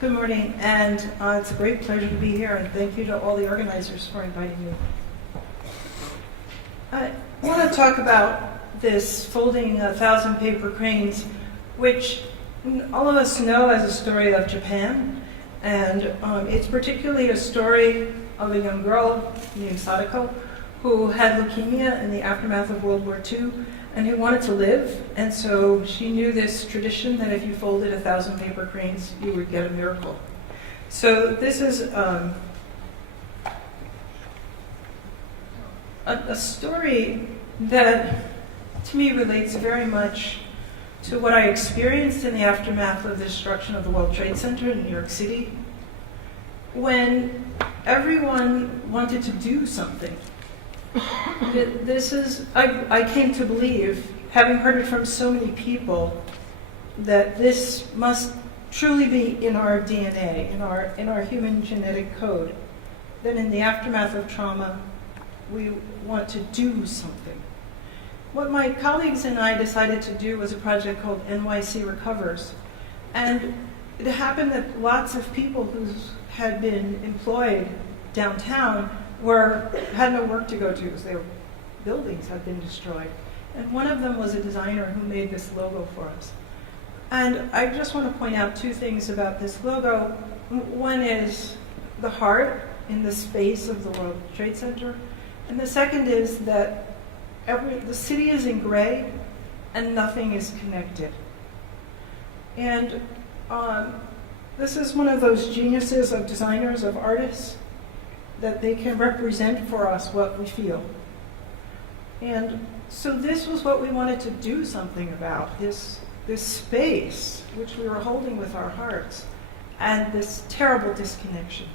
Good morning, and it's a great pleasure to be here, and thank you to all the organizers for inviting me. I want to talk about this folding 1,000 paper cranes, which all of us know as a story of Japan, and it's particularly a story of a young girl named Sadako who had leukemia in the aftermath of World War II and who wanted to live, and so she knew this tradition that if you folded 1,000 paper cranes, you would get a miracle. So this is a story that, to me, relates very much to what I experienced in the aftermath of the destruction of the World Trade Center in New York City, when everyone wanted to do something. I came to believe, having heard it from so many people, that this must truly be in our DNA, in our human genetic code, that in the aftermath of trauma, we want to do something. What my colleagues and I decided to do was a project called NYC Recovers. And it happened that lots of people who had been employed downtown had no work to go to because their buildings had been destroyed. And one of them was a designer who made this logo for us. And I just want to point out two things about this logo. One is the heart in the space of the World Trade Center. And the second is that the city is in gray and nothing is connected. And this is one of those geniuses of designers, of artists, that they can represent for us what we feel. And so this was what we wanted to do something about, this space which we were holding with our hearts, and this terrible disconnection.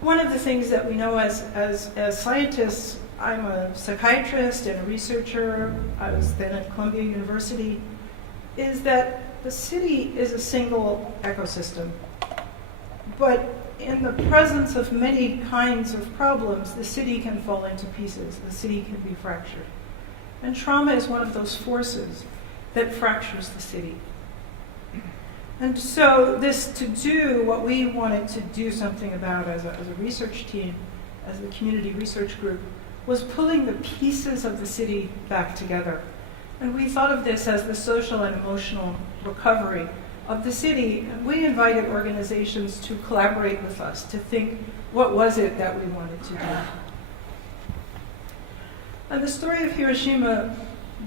One of the things that we know as scientists, I'm a psychiatrist and a researcher, I was then at Columbia University, is that the city is a single ecosystem. But in the presence of many kinds of problems, the city can fall into pieces. The city can be fractured. And trauma is one of those forces that fractures the city. And so what we wanted to do something about as a research team, as a community research group, was pulling the pieces of the city back together. And we thought of this as the social and emotional recovery of the city. And we invited organizations to collaborate with us, to think, what was it that we wanted to do? And the story of Hiroshima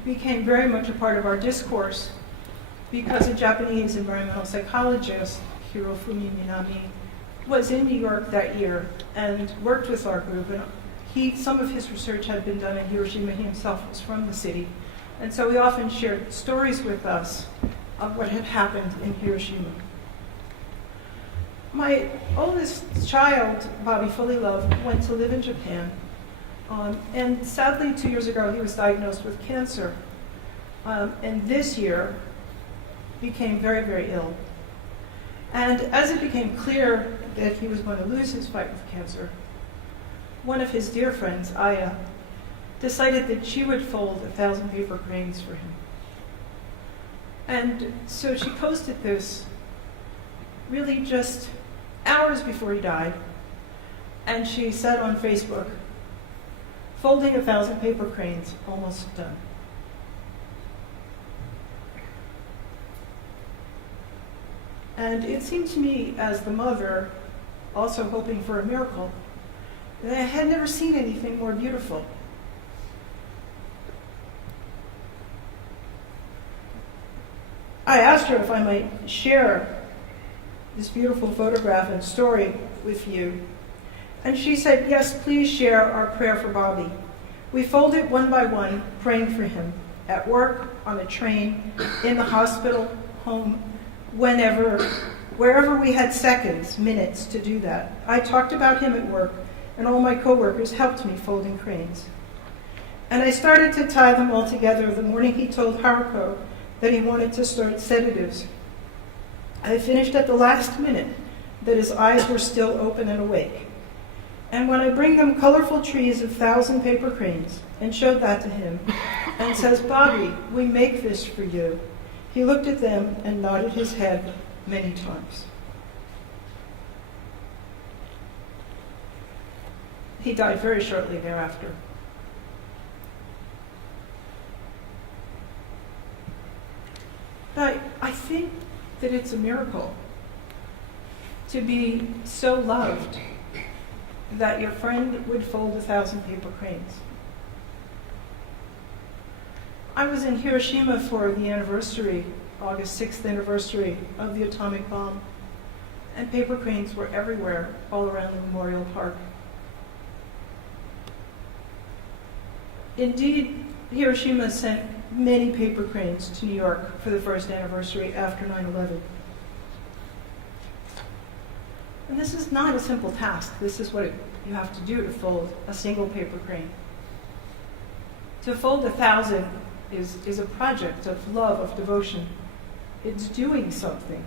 became very much a part of our discourse because a Japanese environmental psychologist, Hirofumi Minami, was in New York that year and worked with our group. And some of his research had been done in Hiroshima. He himself was from the city. And so he often shared stories with us of what had happened in Hiroshima. My oldest child, Bobby Fullilove, went to live in Japan. And sadly, 2 years ago, he was diagnosed with cancer. And this year, became very, very ill. And as it became clear that he was going to lose his fight with cancer, one of his dear friends, Aya, decided that she would fold 1,000 paper cranes for him. And so she posted this really just hours before he died. And she said on Facebook, "Folding 1,000 paper cranes, almost done." And it seemed to me, as the mother, also hoping for a miracle, that I had never seen anything more beautiful. I asked her if I might share this beautiful photograph and story with you. And she said, "Yes, please share our prayer for Bobby. We fold it one by one, praying for him, at work, on a train, in the hospital, home, wherever we had seconds, minutes to do that. I talked about him at work, and all my coworkers helped me folding cranes. And I started to tie them all together the morning he told Haruko that he wanted to start sedatives. I finished at the last minute, that his eyes were still open and awake. And when I bring them colorful trees of 1,000 paper cranes and showed that to him and says, 'Bobby, we make this for you,' He looked at them and nodded his head many times. He died very shortly thereafter. But I think that it's a miracle to be so loved that your friend would fold 1,000 paper cranes. I was in Hiroshima for the anniversary, August 6th anniversary of the atomic bomb, and paper cranes were everywhere, all around the Memorial Park. Indeed, Hiroshima sent many paper cranes to New York for the first anniversary after 9/11. And this is not a simple task. This is what you have to do to fold a single paper crane. To fold 1,000 is a project of love, of devotion. It's doing something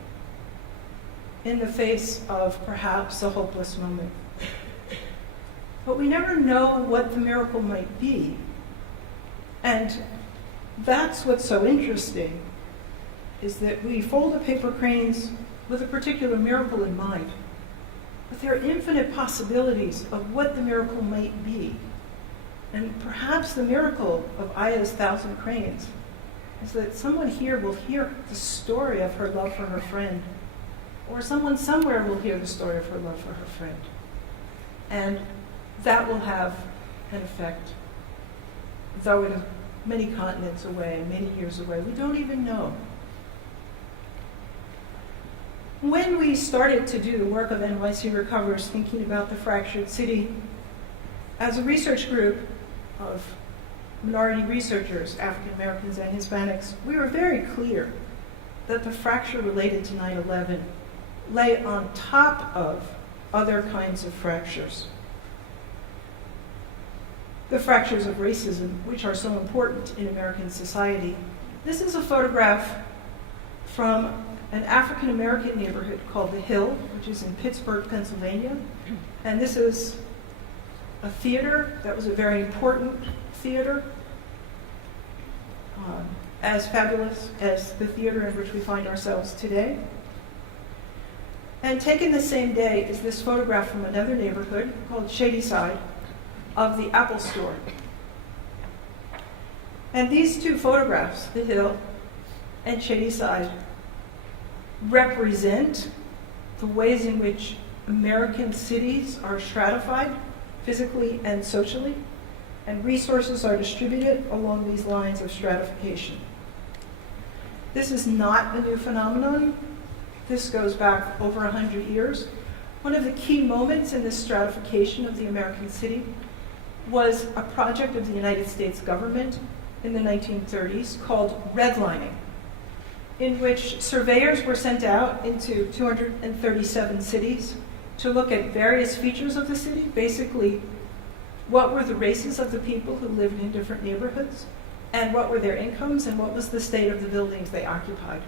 in the face of perhaps a hopeless moment. But we never know what the miracle might be. And that's what's so interesting, is that we fold the paper cranes with a particular miracle in mind. But there are infinite possibilities of what the miracle might be. And perhaps the miracle of Aya's 1,000 cranes is that someone here will hear the story of her love for her friend, or someone somewhere will hear the story of her love for her friend. And that will have an effect, though it is many continents away, many years away. We don't even know. When we started to do the work of NYC Recovers, thinking about the fractured city, as a research group of minority researchers, African Americans and Hispanics, we were very clear that the fracture related to 9/11 lay on top of other kinds of fractures. The fractures of racism, which are so important in American society. This is a photograph from an African American neighborhood called The Hill, which is in Pittsburgh, Pennsylvania. And this is a theater that was a very important theater, as fabulous as the theater in which we find ourselves today. And taken the same day is this photograph from another neighborhood called Shadyside of the Apple Store. And these two photographs, The Hill and Shadyside, represent the ways in which American cities are stratified, physically and socially, and resources are distributed along these lines of stratification. This is not a new phenomenon. This goes back over 100 years. One of the key moments in this stratification of the American city was a project of the United States government in the 1930s called Redlining, in which surveyors were sent out into 237 cities to look at various features of the city, basically what were the races of the people who lived in different neighborhoods, and what were their incomes, and what was the state of the buildings they occupied.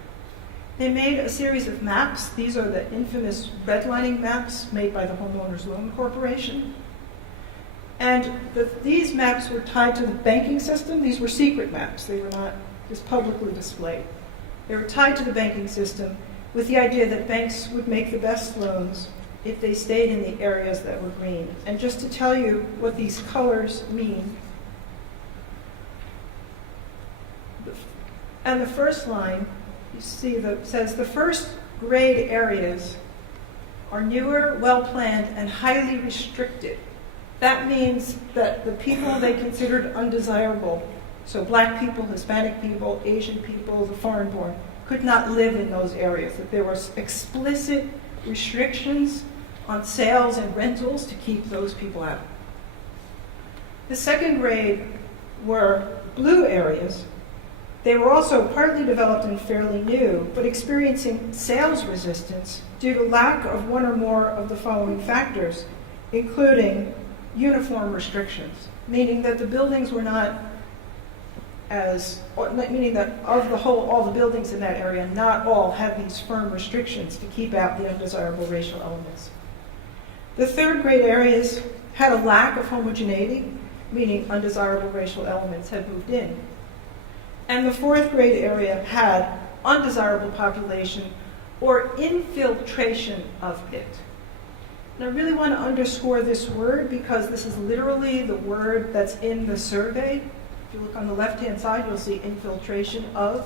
They made a series of maps. These are the infamous redlining maps made by the Homeowners Loan Corporation. And these maps were tied to the banking system. These were secret maps. They were not just publicly displayed. They were tied to the banking system with the idea that banks would make the best loans if they stayed in the areas that were green. And just to tell you what these colors mean, and the first line, you see that says the first grade areas are newer, well-planned, and highly restricted. That means that the people they considered undesirable, so black people, Hispanic people, Asian people, the foreign-born, could not live in those areas, that there were explicit restrictions on sales and rentals to keep those people out. The second grade were blue areas. They were also partly developed and fairly new, but experiencing sales resistance due to lack of one or more of the following factors, including uniform restrictions, meaning that the buildings were not meaning that of the whole, all the buildings in that area, not all had these firm restrictions to keep out the undesirable racial elements. The third grade areas had a lack of homogeneity, meaning undesirable racial elements had moved in. And the fourth grade area had undesirable population or infiltration of it. And I really want to underscore this word because this is literally the word that's in the survey. If you look on the left-hand side, you'll see infiltration of.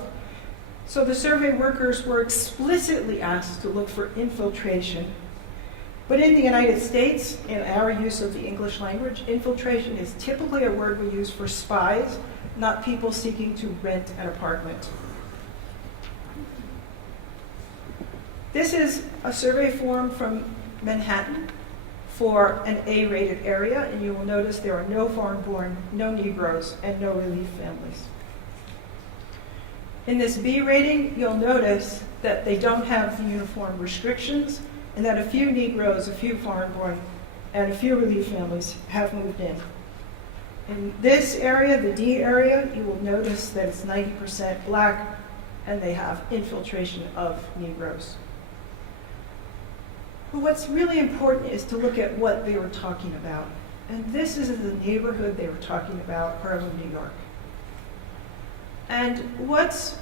So the survey workers were explicitly asked to look for infiltration. But in the United States, in our use of the English language, infiltration is typically a word we use for spies, not people seeking to rent an apartment. This is a survey form from Manhattan for an A-rated area, and you will notice there are no foreign-born, no Negroes, and no relief families. In this B rating, you'll notice that they don't have the uniform restrictions, and that a few Negroes, a few foreign-born, and a few relief families have moved in. In this area, the D area, you will notice that it's 90% black, and they have infiltration of Negroes. But what's really important is to look at what they were talking about. And this is the neighborhood they were talking about, Harlem, New York. And what's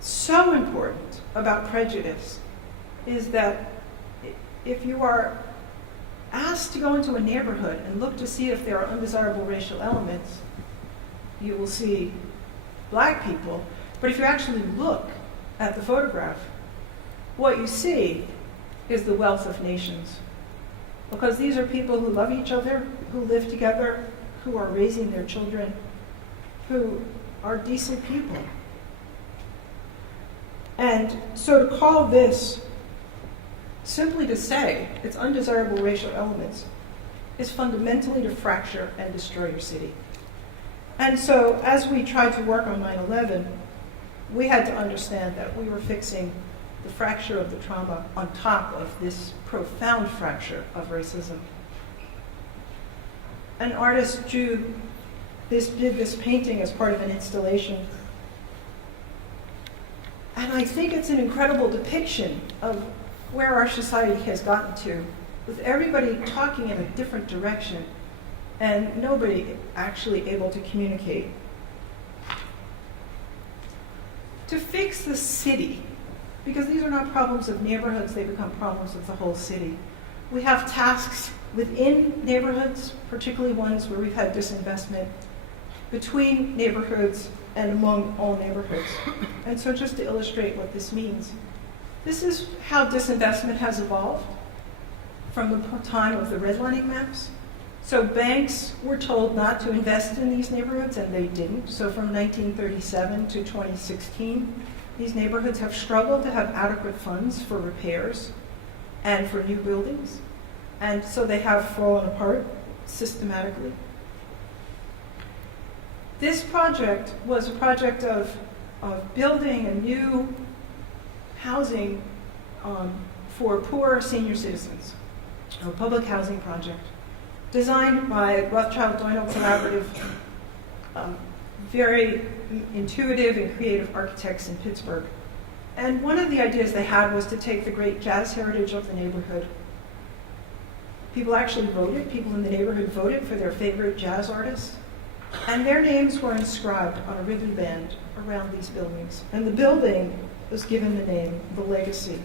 so important about prejudice is that if you are asked to go into a neighborhood and look to see if there are undesirable racial elements, you will see black people. But if you actually look at the photograph, what you see is the wealth of nations. Because these are people who love each other, who live together, who are raising their children, who are decent people. And so to call this simply to say it's undesirable racial elements is fundamentally to fracture and destroy your city. And so as we tried to work on 9/11, we had to understand that we were fixing the fracture of the trauma on top of this profound fracture of racism. An artist did this painting as part of an installation. And I think it's an incredible depiction of where our society has gotten to, with everybody talking in a different direction and nobody actually able to communicate. To fix the city, because these are not problems of neighborhoods, they become problems of the whole city. We have tasks within neighborhoods, particularly ones where we've had disinvestment, between neighborhoods and among all neighborhoods. And so just to illustrate what this means, this is how disinvestment has evolved from the time of the redlining maps. So banks were told not to invest in these neighborhoods, and they didn't. So from 1937 to 2016, these neighborhoods have struggled to have adequate funds for repairs and for new buildings. And so they have fallen apart systematically. This project was a project of building a new housing for poor senior citizens, a public housing project designed by Rothschild Doyle Collaborative, very intuitive and creative architects in Pittsburgh. And one of the ideas they had was to take the great jazz heritage of the neighborhood. People actually voted, people in the neighborhood voted for their favorite jazz artists, and their names were inscribed on a ribbon band around these buildings. And the building was given the name The Legacy.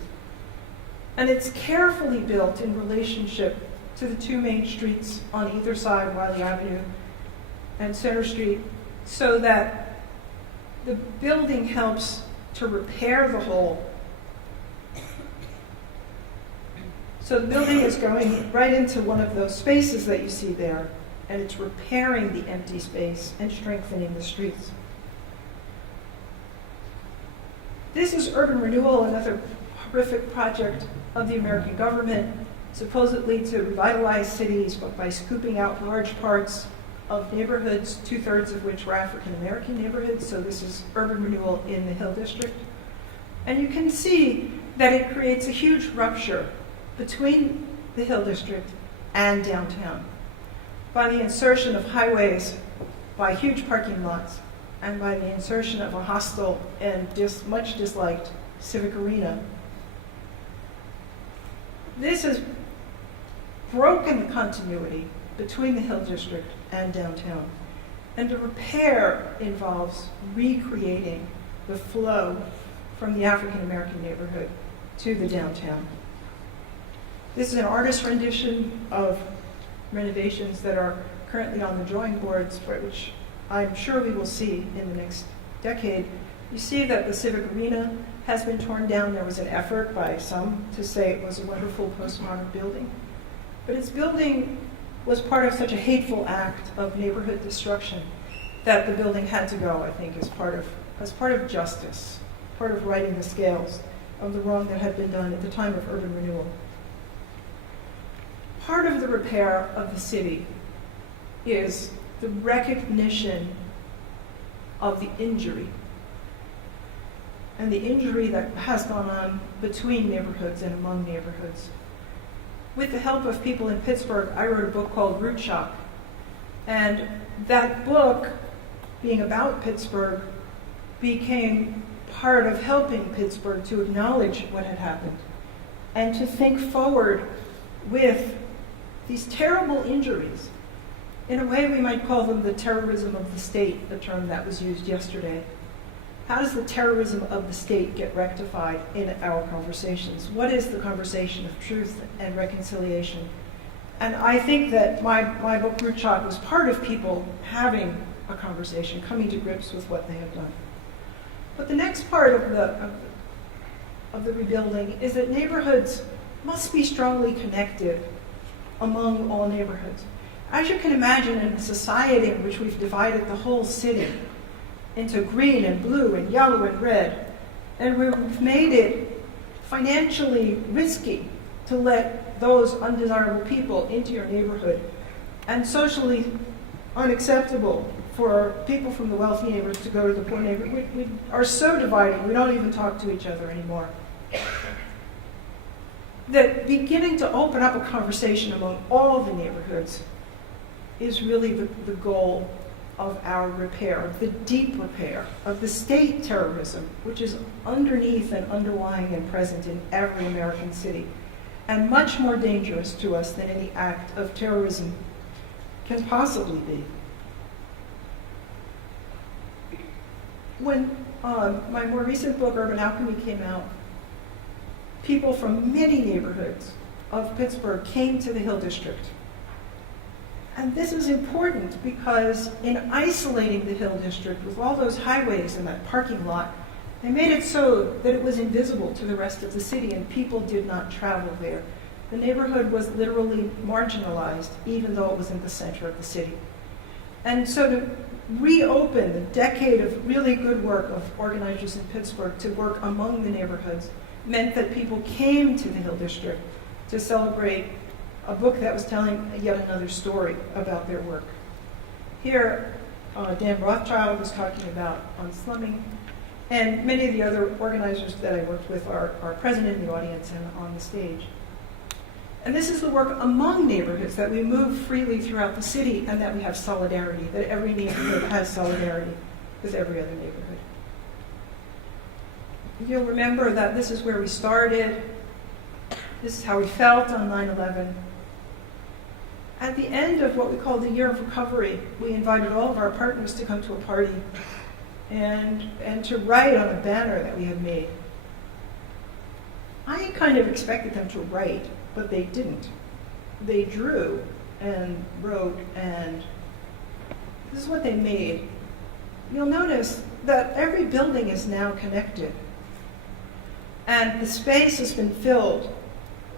And it's carefully built in relationship to the two main streets on either side, Wiley Avenue and Center Street, so that the building helps to repair the whole. So the building is going right into one of those spaces that you see there, and it's repairing the empty space and strengthening the streets. This is urban renewal, another horrific project of the American government, supposedly to revitalize cities, but by scooping out large parts of neighborhoods, 2/3 of which were African American neighborhoods. So this is urban renewal in the Hill District. And you can see that it creates a huge rupture between the Hill District and downtown by the insertion of highways, by huge parking lots, and by the insertion of a hostile and much disliked civic arena. This has broken the continuity between the Hill District and downtown. And the repair involves recreating the flow from the African American neighborhood to the downtown. This is an artist rendition of renovations that are currently on the drawing boards, which I'm sure we will see in the next decade. You see that the Civic Arena has been torn down. There was an effort by some to say it was a wonderful postmodern building. But its building was part of such a hateful act of neighborhood destruction that the building had to go, I think, as part of justice, part of righting the scales of the wrong that had been done at the time of urban renewal. Part of the repair of the city is the recognition of the injury, and the injury that has gone on between neighborhoods and among neighborhoods. With the help of people in Pittsburgh, I wrote a book called Root Shock. And that book, being about Pittsburgh, became part of helping Pittsburgh to acknowledge what had happened and to think forward with these terrible injuries. In a way, we might call them the terrorism of the state, a term that was used yesterday. How does the terrorism of the state get rectified in our conversations? What is the conversation of truth and reconciliation? And I think that my book, Root Shock, was part of people having a conversation, coming to grips with what they have done. But the next part of the rebuilding is that neighborhoods must be strongly connected among all neighborhoods. As you can imagine, in a society in which we've divided the whole city into green and blue and yellow and red, and we've made it financially risky to let those undesirable people into your neighborhood, and socially unacceptable for people from the wealthy neighborhoods to go to the poor neighborhood. We are so divided, we don't even talk to each other anymore. That beginning to open up a conversation among all the neighborhoods is really the goal of our repair, of the deep repair, of the state terrorism, which is underneath and underlying and present in every American city, and much more dangerous to us than any act of terrorism can possibly be. When my more recent book, Urban Alchemy, came out, people from many neighborhoods of Pittsburgh came to the Hill District. And this is important because in isolating the Hill District with all those highways and that parking lot, they made it so that it was invisible to the rest of the city and people did not travel there. The neighborhood was literally marginalized, even though it was in the center of the city. And so to reopen the decade of really good work of organizers in Pittsburgh to work among the neighborhoods meant that people came to the Hill District to celebrate a book that was telling yet another story about their work. Here, Dan Rothschild was talking about unslumming, and many of the other organizers that I worked with are present in the audience and on the stage. And this is the work among neighborhoods, that we move freely throughout the city and that we have solidarity, that every neighborhood has solidarity with every other neighborhood. You'll remember that this is where we started. This is how we felt on 9/11. At the end of what we call the Year of Recovery, we invited all of our partners to come to a party and to write on a banner that we had made. I kind of expected them to write, but they didn't. They drew and wrote, and this is what they made. You'll notice that every building is now connected, and the space has been filled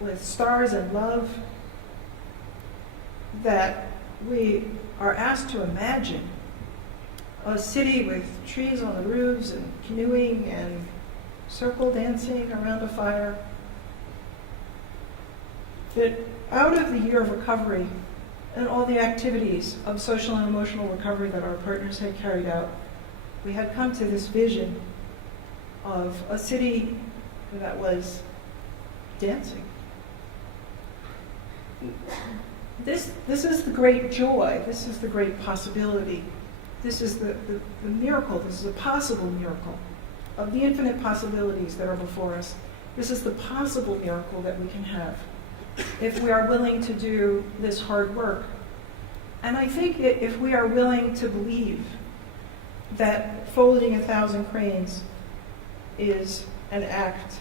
with stars and love that we are asked to imagine. A city with trees on the roofs and canoeing and circle dancing around a fire. That out of the Year of Recovery and all the activities of social and emotional recovery that our partners had carried out, we had come to this vision of a city that was dancing. This is the great joy. This is the great possibility. This is the miracle. This is a possible miracle of the infinite possibilities that are before us. This is the possible miracle that we can have if we are willing to do this hard work. And I think if we are willing to believe that folding 1,000 cranes is an act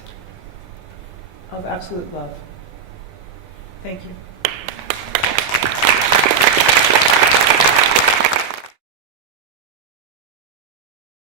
of absolute love. Thank you.